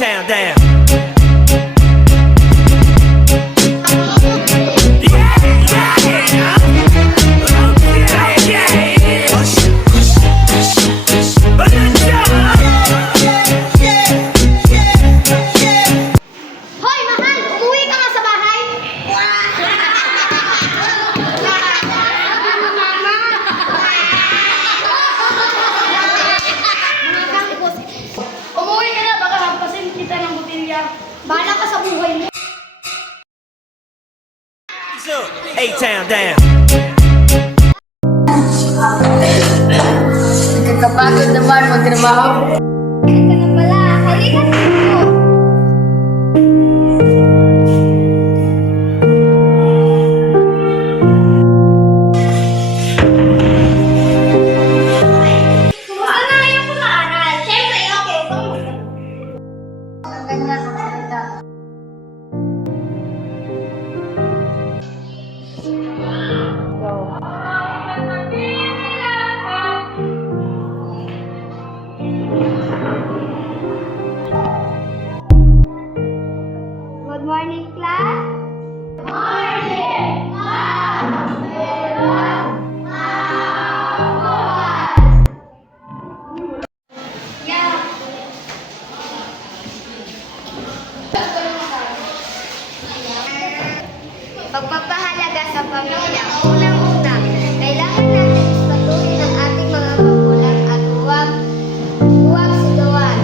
A-Town down. Botilya. Bahala ka sa buhay mo. A-Town down. Nagkakapagod naman magtrabaho. Pagpapahalaga sa pamilya. Unang-una, kailangan natin patuloy ng ating mga magulang at huwag huwag sigawan.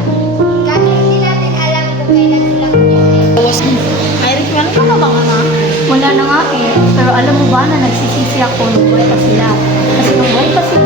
Kahit hindi natin alam kung kailan sila kumimik. Iris, meron ka na bang anak? Wala na nga eh. Pero alam mo ba na nagsisisi ako nung buhay pa sila. Kasi nung buhay pa sila,